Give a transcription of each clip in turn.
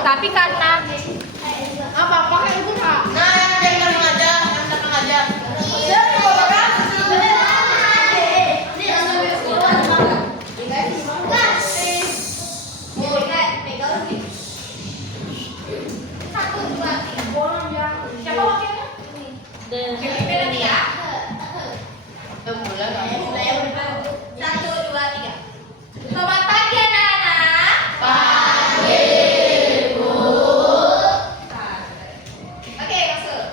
Tapi karena apa pakai itu Kak? Nah, yang belakang aja, yang belakang aja. siapa wakilnya? Pilih ya. Mulai nggak? 1, 2, 3. Selamat pagi anak-anak. Pagi, Bu. Oke, masuk.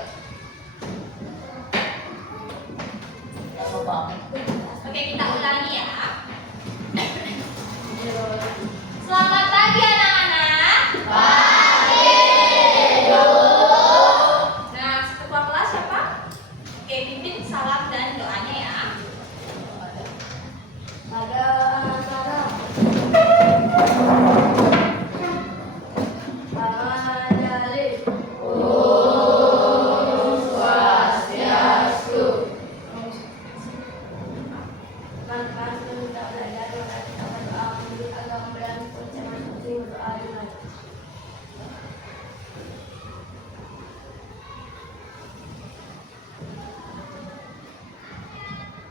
Oke, kita ulangi ya. Selamat pagi anak-anak. Pagi, Bu. Nah, ketua kelas siapa? Oke, pimpin salam dan doanya ya. Ada Sarah. Panjali. Om Swastiastu. Kan kita belajar dengan kita berdoa menurut agama dan percayaan penting berdoa dengan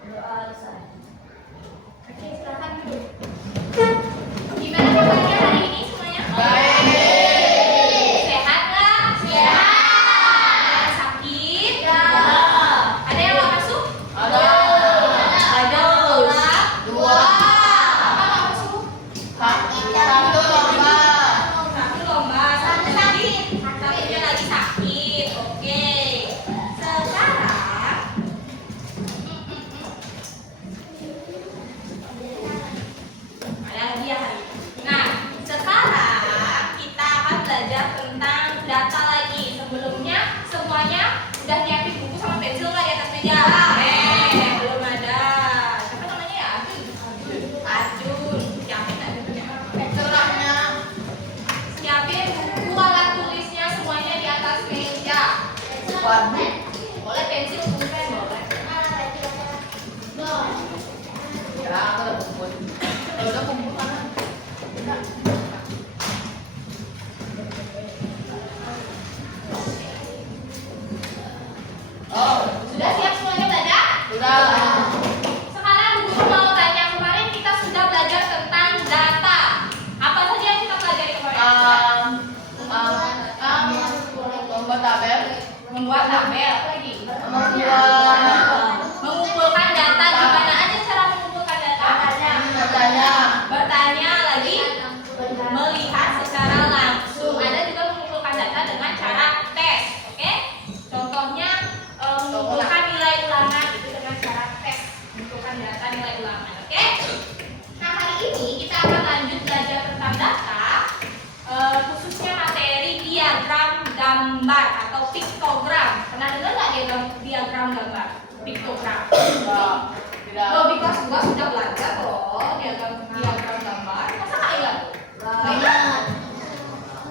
doa saya. Oke, silakan dulu. Gimana kabarnya hari ini semuanya? Baik. Sehat nggak? Sehat. Ada yang sakit? Ada yang nggak masuk? Ada. Ada tolak? 2. Apa nggak masuk? 1 lomba. Satu lomba, satu sakit. Satunya lagi sakit. Oke. Sekarang ada hadiah hari ini. Nah, sekarang kita akan belajar tentang data lagi. Sebelumnya semuanya udah nyiapin buku sama pensil nggak di atas meja? Belum ada. Siapa namanya ya? Arjun. Siapin Arjunnya. Pensilnya. Siapin buku alat tulisnya semuanya di atas meja. Waduh. Boleh pensil, pulpen, boleh. Ya, aku udah kumpul. Kalau udah kumpul mana? Oh, Sudah siap semuanya belajar? sudah. Sekarang guru mau tanya, kemarin kita sudah belajar tentang data. Apa saja yang kita pelajari kemarin? Membuat tabel. Membuat tabel, apa lagi? Membuat Mengumpulkan Tidak. Robi kelas 2 sudah belajar loh diagram gambar. Masa nggak ingat? Ingat.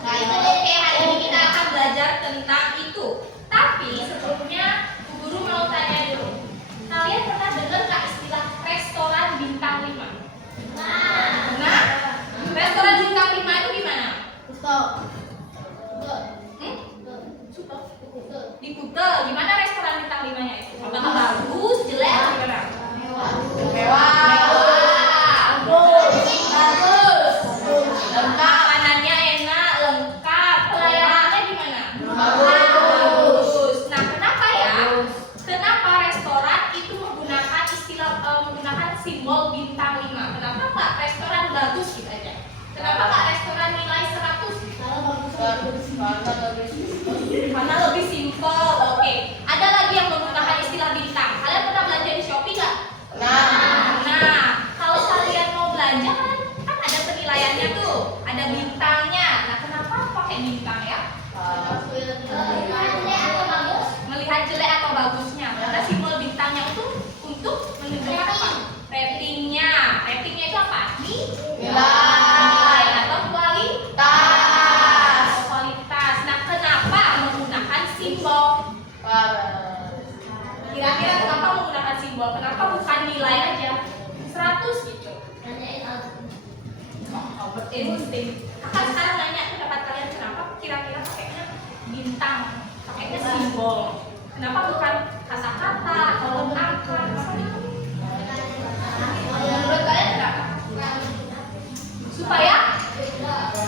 Oke, hari ini kita akan belajar tentang itu. Tapi sebelumnya Bu Guru mau tanya dulu. Kalian pernah dengar nggak istilah restoran bintang 5? Nah, restoran bintang 5 itu gimana? Di Kuta. Gimana restoran bintang 5-nya itu? Apakah bagus, jelek, atau gimana? Mewah. Bagus. Lengkap. Makanannya enak, lengkap. Pelayanannya gimana? Bagus. Nah, kenapa ya? Kenapa restoran itu menggunakan simbol bintang 5? Kenapa nggak restoran bagus gitu aja? Kenapa nggak restoran nilai 100? Karena lebih simpel. Oke. Ada lagi yang menggunakan istilah bintang. Kalian pernah belanja di Shopee nggak? Nah, kalau kalian mau belanja kan ada penilaiannya tuh, ada bintangnya. Nah, kenapa pakai bintang ya? Melihat jelek atau bagusnya. Karena simbol bintangnya itu untuk menunjukkan apa? Ratingnya. Ratingnya itu apa? Nilai atau kualitas. Kualitas. Nah, kenapa menggunakan simbol? Kira-kira kenapa menggunakan simbol? Kenapa bukan nilai aja? 100 gitu. Insting. Akan sekarang nanya pendapat kalian kenapa kira-kira pakainya bintang, pakainya simbol. Kenapa bukan kata-kata atau angka? Menurut kalian kenapa? Supaya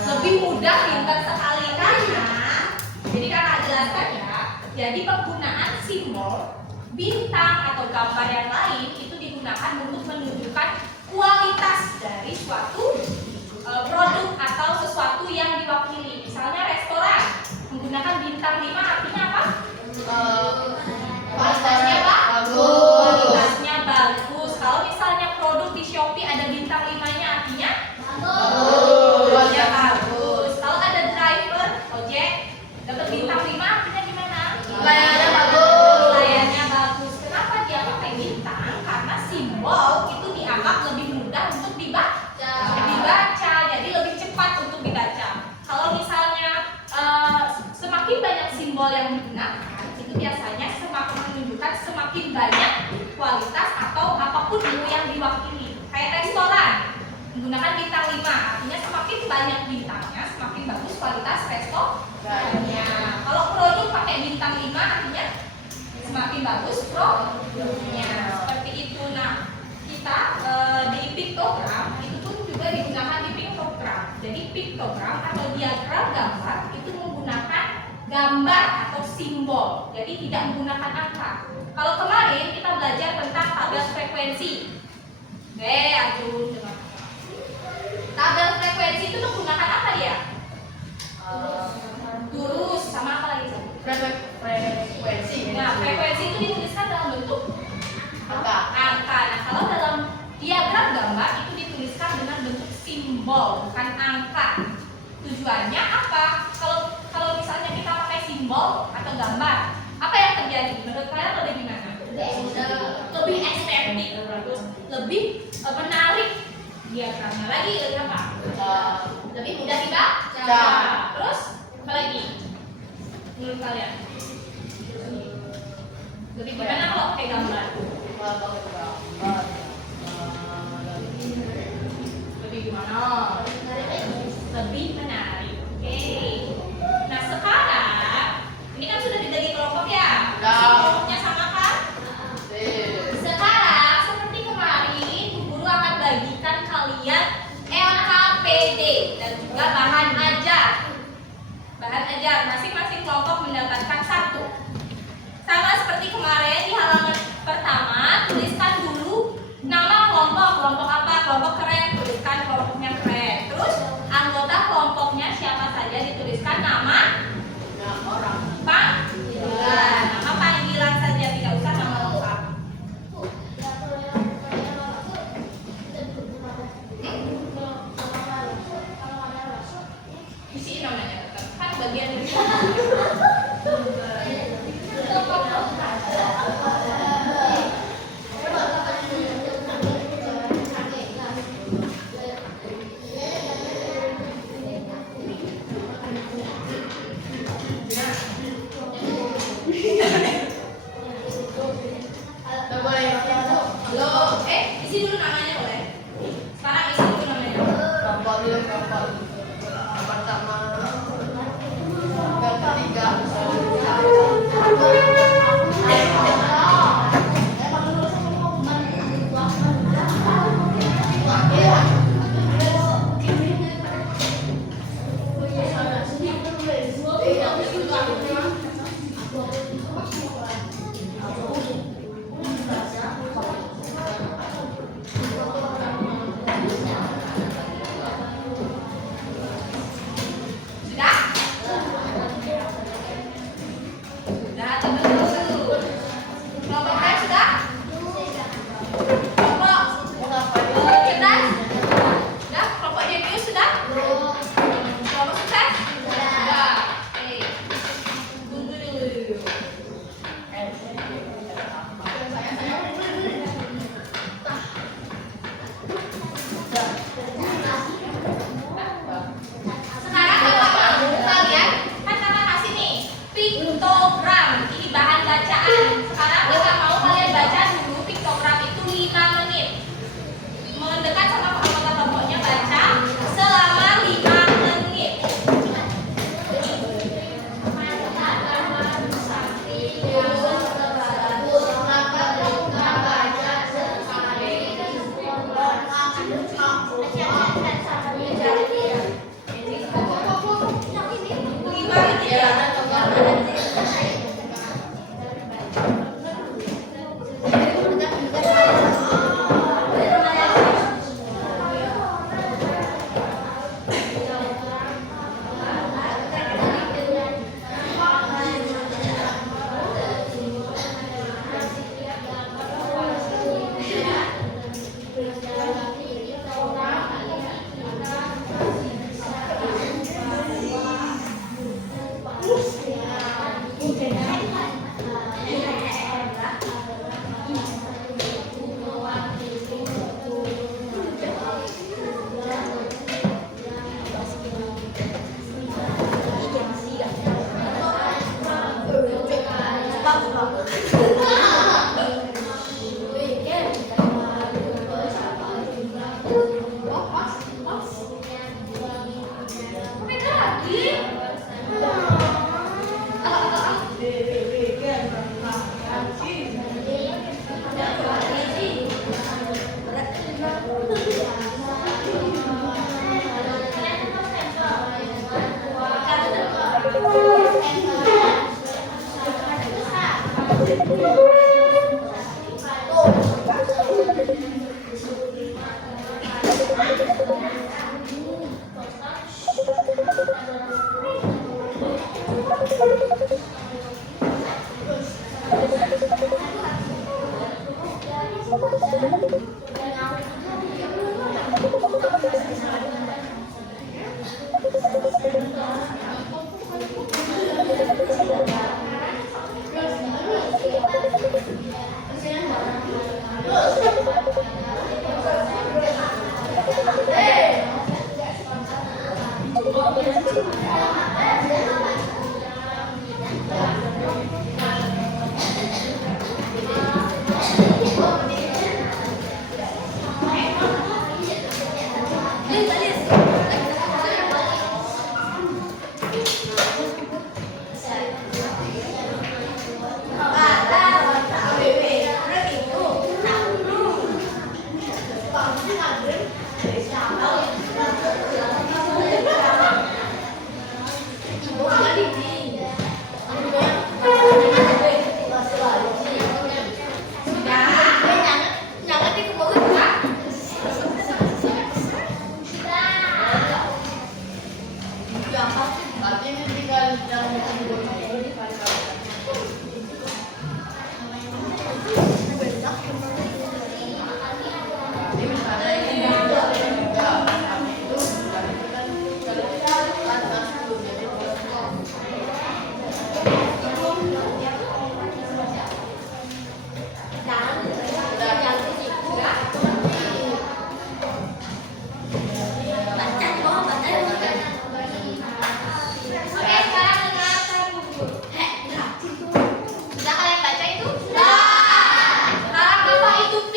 lebih mudah pintar sekali karena jadi kakak jelaskan ya. Jadi penggunaan simbol bintang atau gambar yang lain itu digunakan untuk menunjukkan kualitas dari suatu produk atau sesuatu yang diwakili. Misalnya restoran menggunakan bintang 5 artinya apa? Kualitasnya apa? Kualitasnya bagus. Kalau misalnya produk di Shopee ada bintang 5-nya artinya kualitasnya bagus. Kalau ada driver ojek dapat bintang 5 artinya gimana? Pelayanannya Pelayanannya bagus. Kenapa dia pakai bintang? Karena simbol itu dianggap lebih mudah untuk dibaca, jadi lebih cepat untuk dibaca. Kalau misalnya semakin banyak simbol yang digunakan, itu biasanya semakin menunjukkan semakin banyak kualitas atau apapun itu yang diwakili. Kayak restoran menggunakan bintang 5, artinya semakin banyak bintangnya, semakin bagus kualitas restorannya. Kalau produk pakai bintang 5 artinya semakin bagus produknya. Seperti itu. Nah, kita di piktogram itu pun juga digunakan di piktogram. Jadi piktogram atau diagram gambar itu menggunakan gambar atau simbol. Jadi tidak menggunakan angka. Kalau kemarin kita belajar tentang tabel frekuensi. Aduh, tabel frekuensi itu menggunakan apa dia? Turus sama apa lagi? frekuensi. Nah, frekuensi itu dituliskan dalam bentuk Angka. Nah, kalau dalam diagram gambar itu dituliskan dengan bentuk simbol, bukan angka. Tujuannya apa? Kalau misalnya kita pakai simbol atau gambar, apa yang terjadi? Menurut kalian lebih gimana? Lebih estetik, lebih menarik diagramnya. Lagi lebih apa? Lebih mudah dibaca. Terus apa lagi? Menurut kalian? Lebih gimana kalau pakai gambar? Lebih gimana? Lebih menarik. Oke. Nah, sekarang ini kan sudah dibagi kelompok ya? Kelompoknya sama kan? Sekarang seperti kemarin, Bu Guru akan bagikan kalian LKPD dan juga bahan ajar. Bahan ajar masing-masing kelompok mendapatkan 1. Sama seperti kemarin di halaman pertama, tuliskan Isi dulu namanya boleh. Sekarang isi dulu namanya. Kapal dia kapal. Pertama. Yang ketiga. Sudah? Sudah, tunggu. Kelompok B sudah? Kelompok cerdas? Sudah? Kelompok jenius sudah? Kelompok sukses? Sudah. Oke. Tunggu dulu. Sekarang kalau mau kalian kan kakak kasih nih piktogram, ini bahan bacaan. Sekarang kakak mau kalian baca dulu piktogram itu 5 menit. Mendekat sama anggota kelompoknya baca selama 5 menit. Lima menit ya. Beda lagi.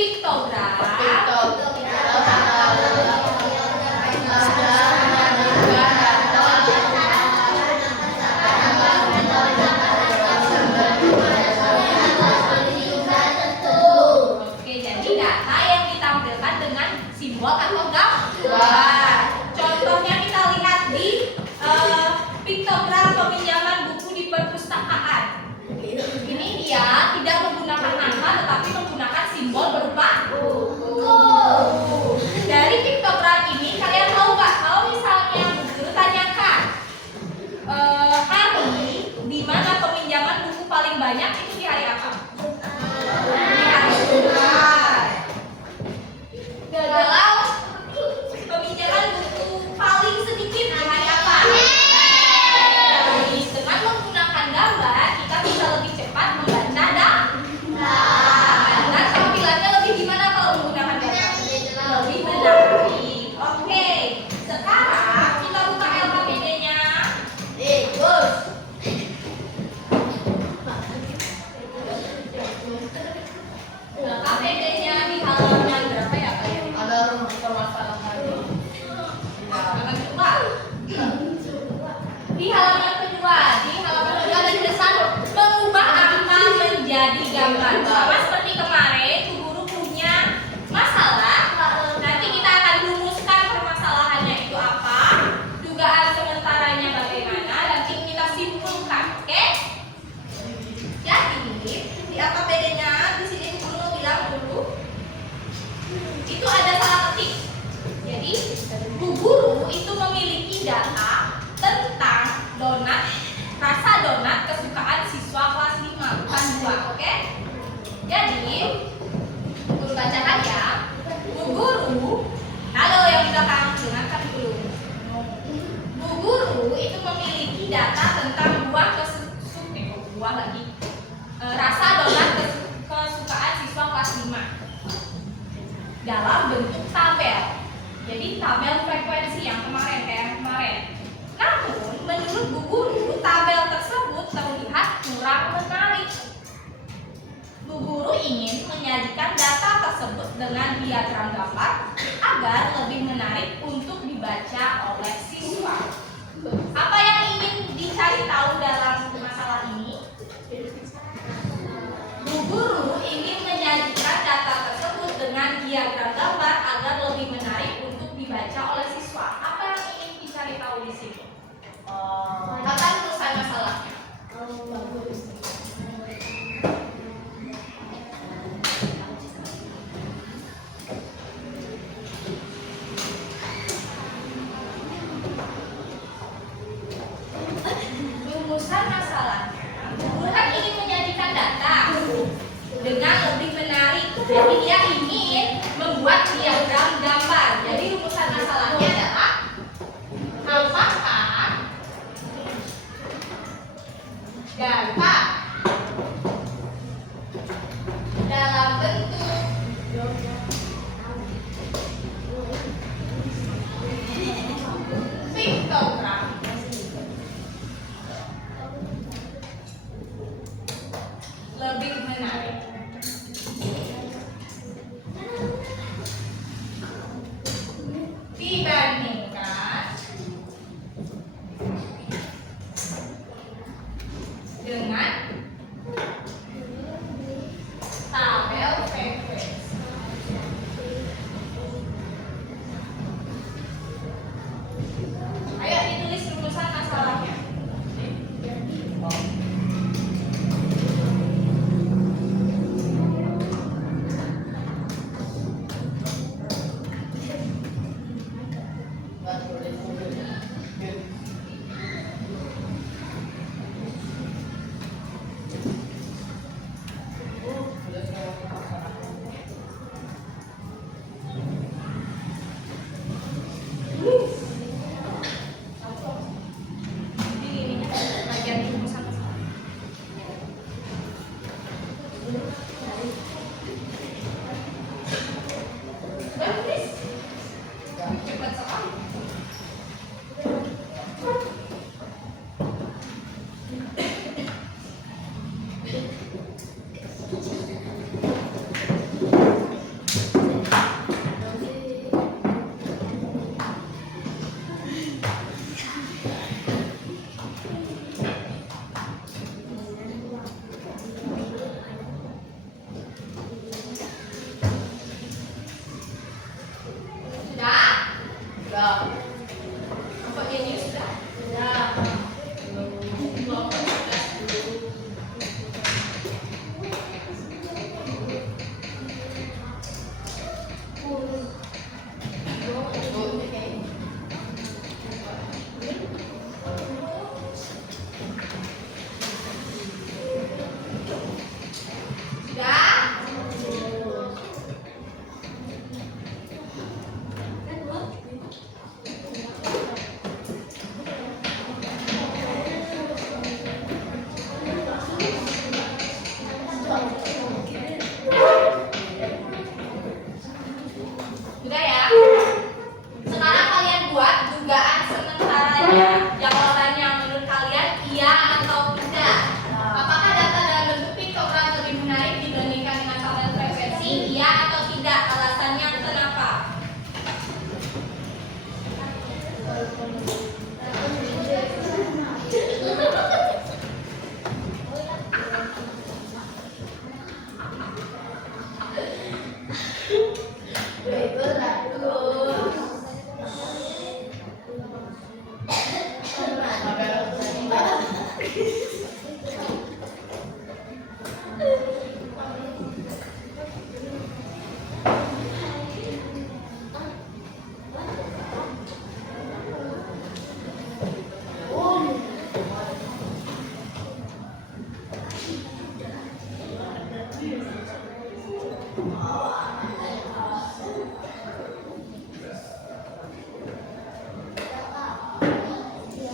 piktogram. Oke, jadi data yang ditampilkan dengan simbol atau gambar. Contohnya kita lihat di piktogram peminjaman buku di perpustakaan. Ini dia tidak menggunakan angka tetapi menggunakan simbol berupa buku. Dari piktogram ini kalian tahu nggak kalau misalnya guru tanyakan hari di mana peminjaman buku paling banyak itu di hari apa? Di hari Jumat. Kalau peminjaman buku paling sedikit di hari apa? Dengan menggunakan gambar kita bisa lebih cepat membaca dan tampilannya lebih gimana kalau menggunakan gambar? Lebih menarik. Oke, sekarang kita buka LKPD-nya. LKPD-nya di halaman berapa ya kalian? Ada rumus permasalahan. Halaman kedua. Di halaman kedua ada tulisan mengubah angka menjadi gambar. Sama seperti kemarin, guru punya masalah. Nanti kita akan rumuskan permasalahannya itu apa, dugaan sementaranya bagaimana, nanti kita simpulkan, oke? Jadi di LKPD-nya di sini guru mau bilang dulu, itu ada salah ketik. Jadi Bu Guru itu memiliki data tentang rasa donat kesukaan siswa kelas 5, bukan 2, oke? Jadi guru bacakan ya. Bu Guru, halo yang di belakang, dengarkan dulu. Bu Guru itu memiliki data tentang rasa donat kesukaan siswa kelas 5 dalam bentuk tabel. Jadi tabel frekuensi yang kemarin. Namun menurut Bu Guru tabel tersebut terlihat kurang menarik. Bu Guru ingin menyajikan data tersebut dengan diagram gambar agar lebih menarik untuk dibaca oleh siswa. Apa yang ingin dicari tahu dalam masalah ini? Bu Guru ingin menyajikan data tersebut dengan diagram gambar agar lebih menarik untuk dibaca oleh siswa. Apa yang ingin dicari tahu di sini? Kata selesai masalahnya. Rumusan masalahnya, guru kan ingin menyajikan data dengan lebih menarik. Jadi dia ingin membuat diagram gambar. Jadi rumusan masalahnya adalah apakah data dalam bentuk piktogram lebih menarik dibandingkan dengan tabel frekuensi. Ayo ditulis rumusan masalahnya.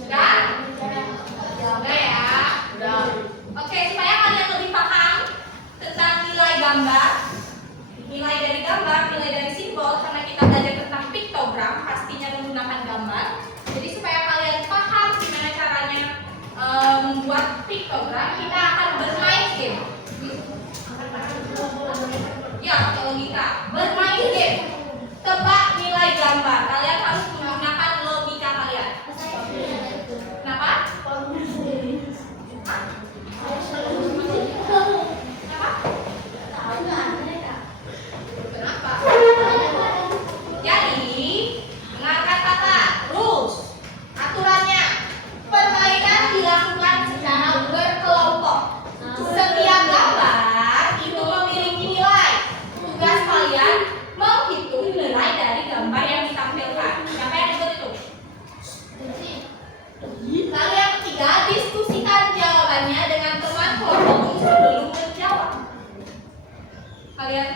Udah? Udah ya. Udah. Oke, supaya kalian lebih paham tentang nilai gambar, nilai dari gambar, nilai dari simbol, karena kita belajar tentang piktogram, pastinya menggunakan gambar. Jadi supaya kalian paham gimana caranya membuat piktogram, kita akan bermain game. Ya, pakai logika. Bermain game. Tebak nilai gambar. Kalian harus menggunakan logika kalian. Kenapa? Kenapa? Jadi, mengangkat kata rules. Aturannya, permainan dilakukan secara berkelompok. Setiap gambar itu memiliki nilai. Tugas kalian menghitung nilai dari gambar yang ditampilkan. Siapa yang ikut itu? Lalu yang ketiga, diskusikan jawabannya dengan teman kelompokmu sebelum menjawab. Kalian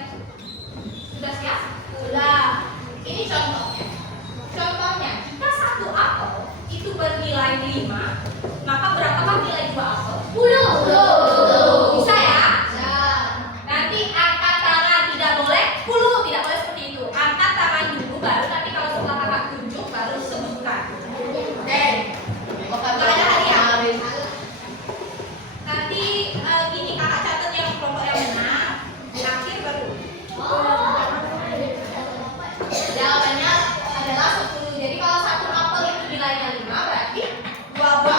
sudah siap? Sudah. Ini contohnya. Contohnya, jika satu apel itu bernilai 5, maka berapakah nilai 2 apel? 10. Bisa ya? Nanti angkat tangan, tidak boleh 10, tidak boleh seperti itu. Angkat tangan dulu, baru nanti kalau setelah kakak tunjuk baru sebutkan. Oke. Bukan Nggak ada hadiah. kemarin. Nanti gini kakak catat yang kelompok yang benar, di akhir baru. Jawabannya adalah 10. Jadi kalau satu apel itu nilainya 5, berarti 2 buah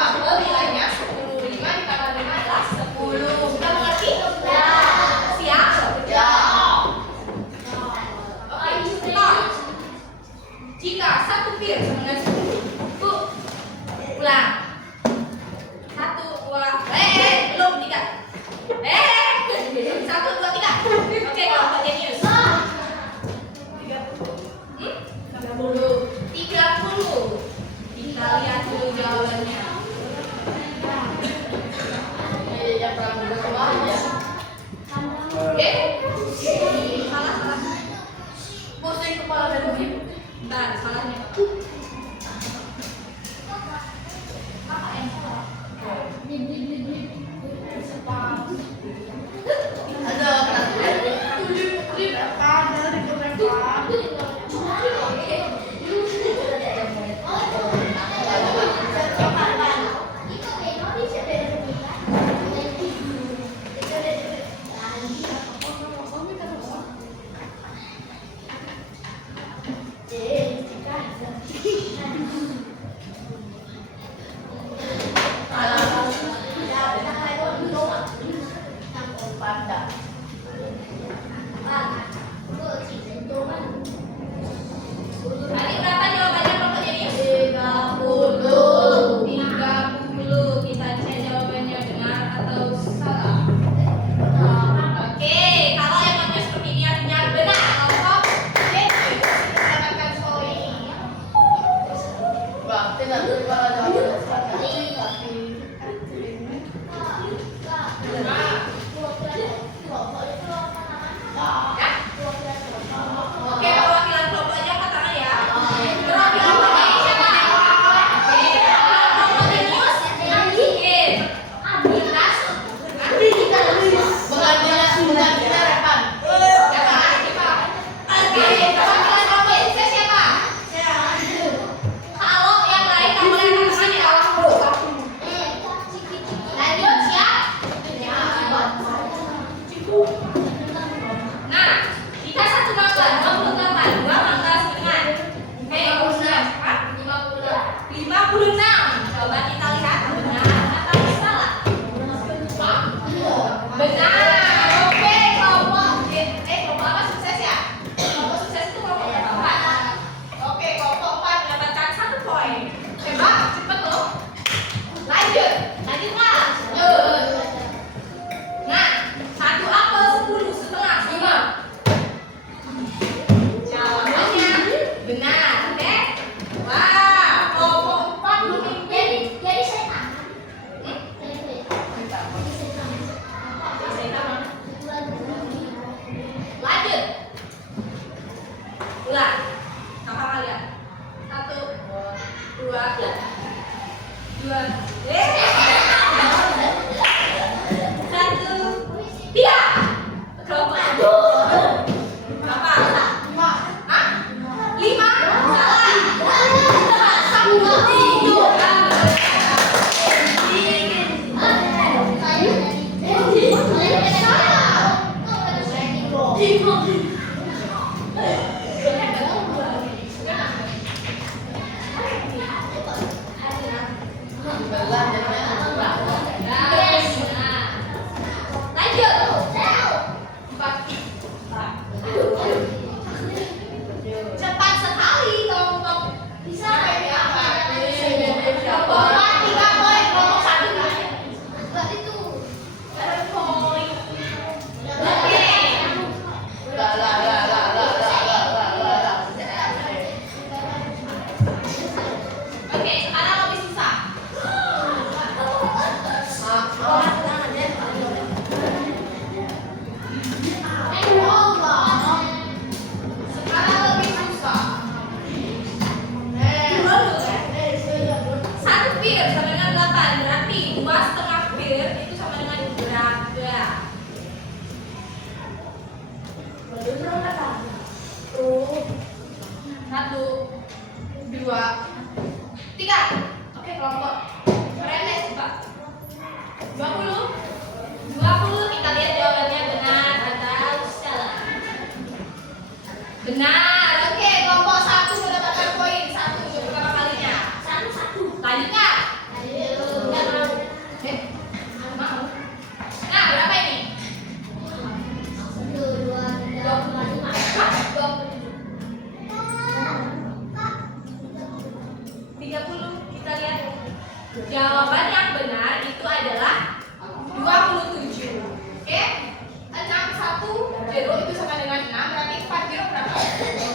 3. Oke, kelompok Renes, Pak. 20. 20, kita lihat jawabannya benar atau salah. Benar. Oke, kelompok 1 mendapatkan poin 1 untuk pertama kalinya. 1. Lanjut nggak? Nggak mau. Mau. Nah, berapa ini? 30. Kita lihat. Jawaban yang benar itu adalah 27. Oke? 6, 1, 0 itu sama dengan 6, berarti 40 berapa?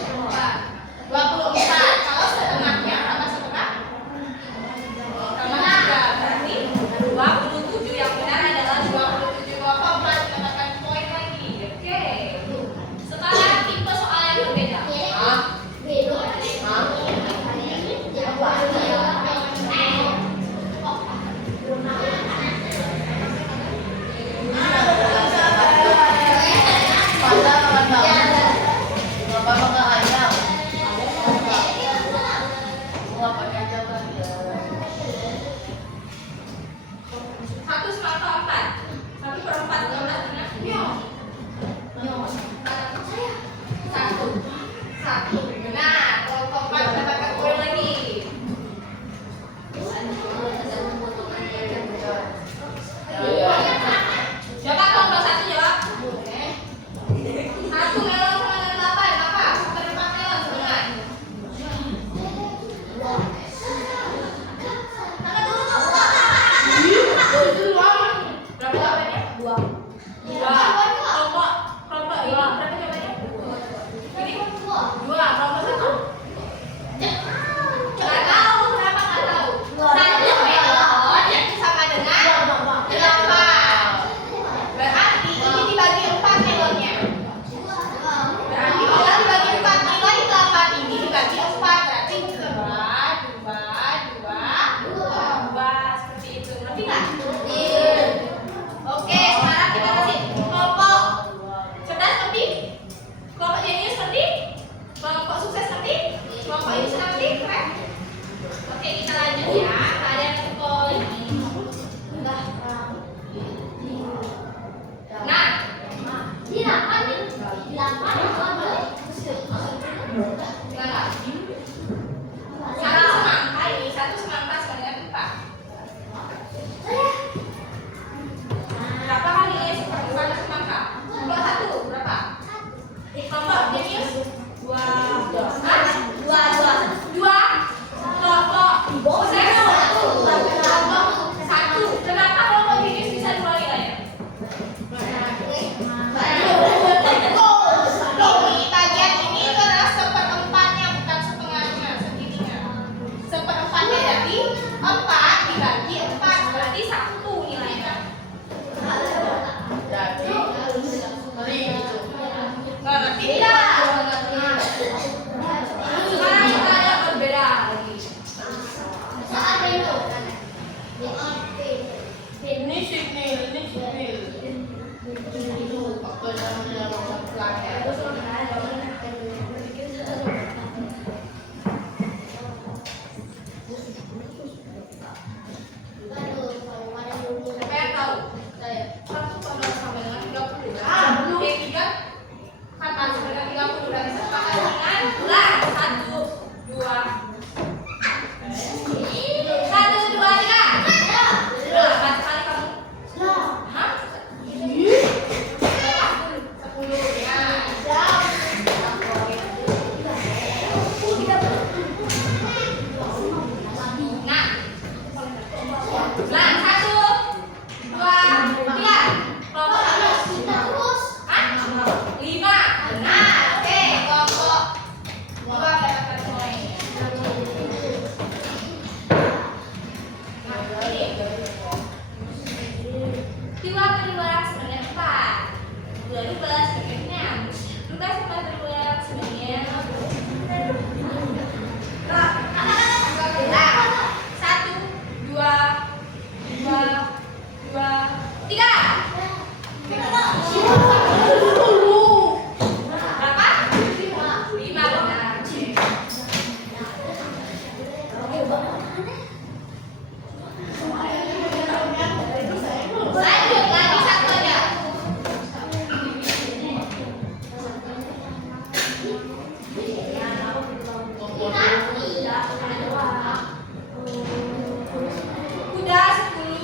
Kuda 10.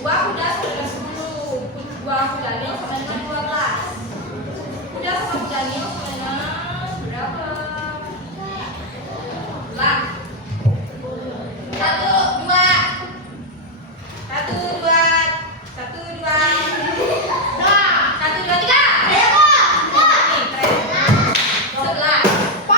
Dua kuda sama dengan 10. Dua kuda nil sama dengan 12. Kuda sama kuda nil sama dengan berapa? Lah. 1, 2. 1, 2. 1, 2. 1, 2, 3. Ayo, Kak. Nih, keren. 11.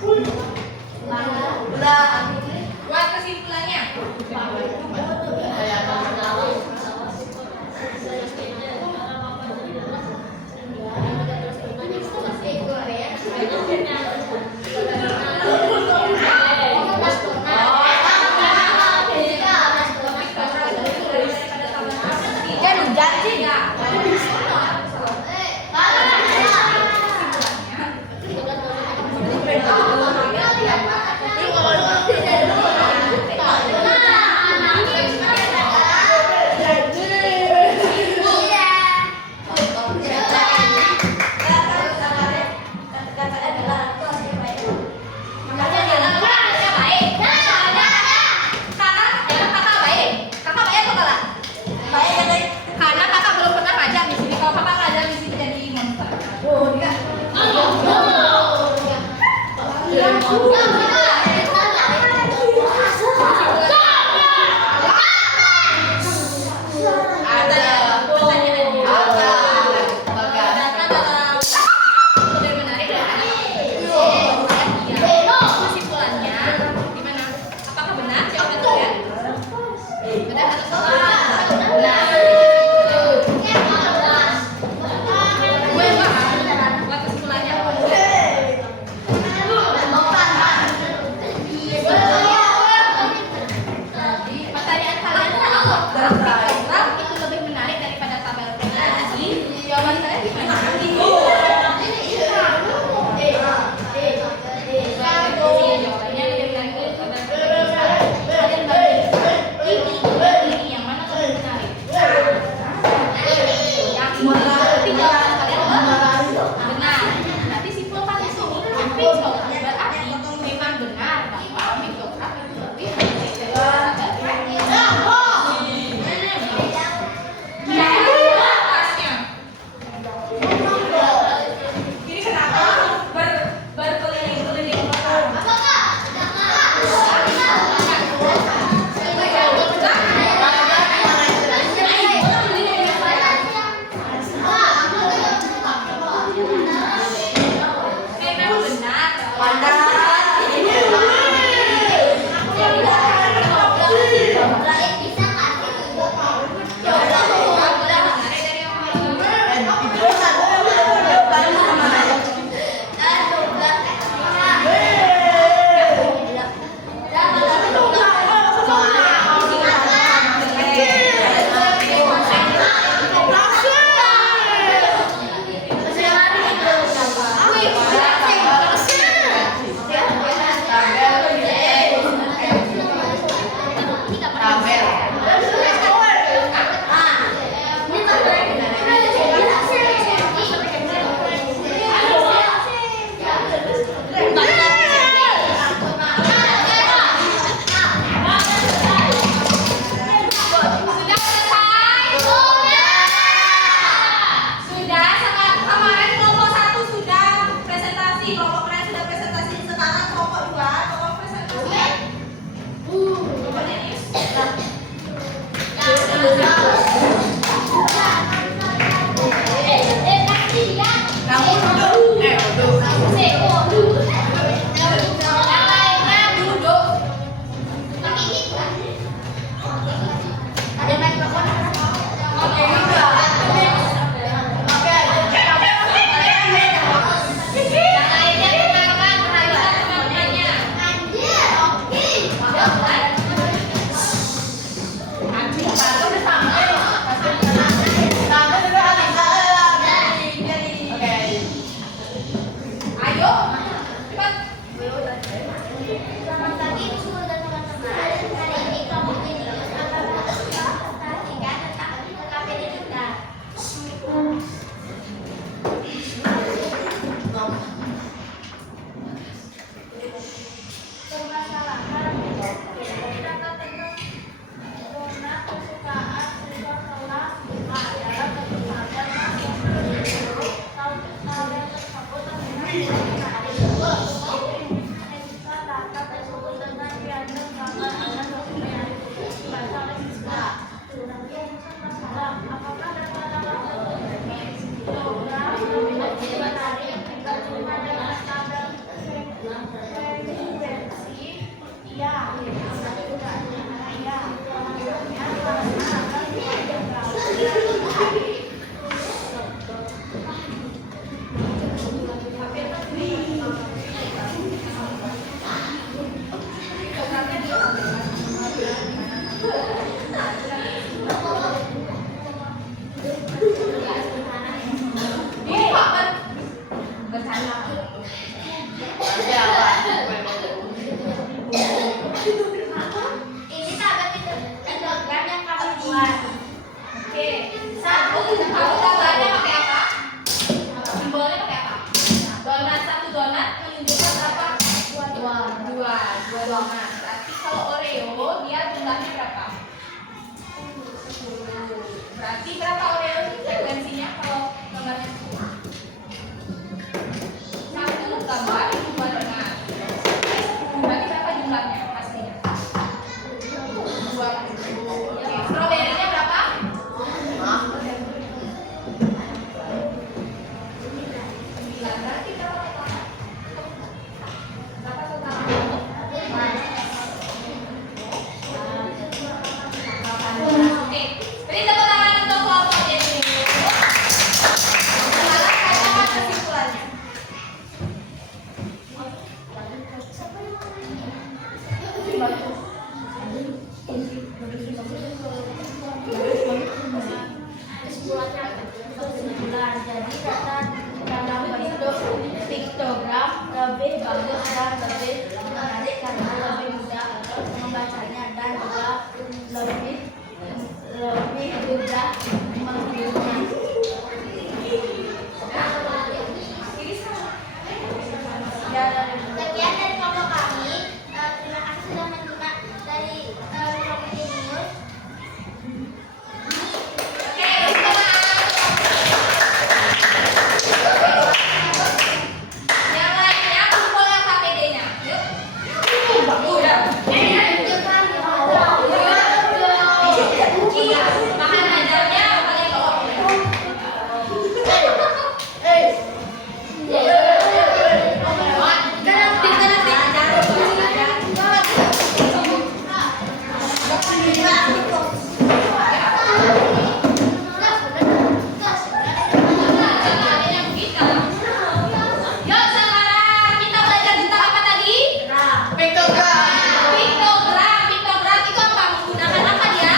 Buat kesimpulannya. Kan hujan sih. Karena kakak belum pernah ngajar di sini. Kalau kakak ngajar di sini jadi monster. Sudah menarik ya? Kesimpulannya gimana? Apakah benar jawaban kalian? Benar atau salah? Gue bahas buat kesimpulannya. Pertanyaan kalian kalau program itu lebih menarik daripada tabel prediksi, jawaban kalian gimana? Jawabannya lebih menarik dari tabel prediksi. Kalian banding ini yang mana lebih menarik? Yang berarti jawaban kalian benar. Nanti simpulkan itu. Tapi berarti memang benar bahwa mikrograf itu lebih menarik dari tabel prediksi. Ini kenapa berkeliling-keliling kota? Memang benar. Iya. dia jumlahnya berapa? 10. Berarti berapa Oreo frekuensinya kalau gambarnya 10? 1 gambar dua dengan 10. Berarti berapa jumlahnya aslinya? 20. Oke, stroberinya berapa? Berarti berapa total? Berapa total? Oke, beri tepuk tangan untuk kelompok jadi dulu. Sekarang katakan kesimpulannya. Kesimpulan, jadi kata dalam bentuk piktogram lebih bagus dan lebih menarik karena lebih mudah membacanya dan juga lebih mudah menghitungnya. Sekian dari kelompok kami. Terima kasih sudah menyimak dari kelompok Genius. Oke, bersemangat. Yang lainnya kumpul yang KPD-nya. Yuk. Udah. Iya, makan ajarnya pakai telur. Yuk sekarang kita belajar tentang apa tadi? Piktogram. Piktogram itu apa? Menggunakan apa dia?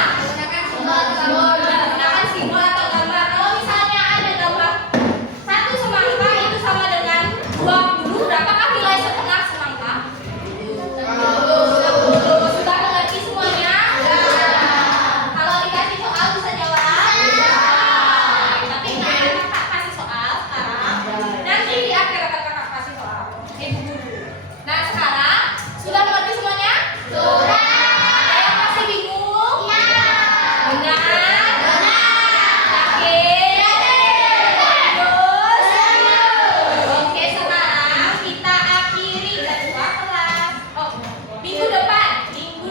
Menggunakan simbol atau gambar. Kalau misalnya ada gambar satu semangka itu sama dengan 20, berapakah nilai setengah semangka? 10. Sudah mengerti semuanya? Kalau dikasih soal bisa jawab? Tapi kakak kasih soal sekarang. Nanti di akhir akan kakak kasih soal. Oke, dulu. Nah sekarang sudah mengerti semuanya? Sudah. Ada yang masih bingung? Iya. Benar? Yakin? Terus? Oke, sekarang kita akhiri ketua kelas. Oh, minggu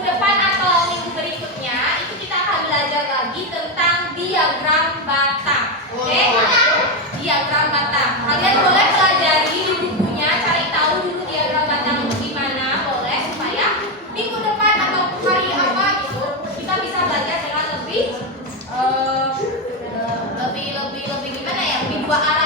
depan atau minggu berikutnya itu kita akan belajar lagi tentang diagram batang. Oke? Diagram batang. Kalian boleh pelajari di bukunya, cari tahu dulu diagram batang itu gimana, boleh supaya minggu depan atau hari apa gitu kita bisa belajar dengan lebih gimana ya? Lebih dua arah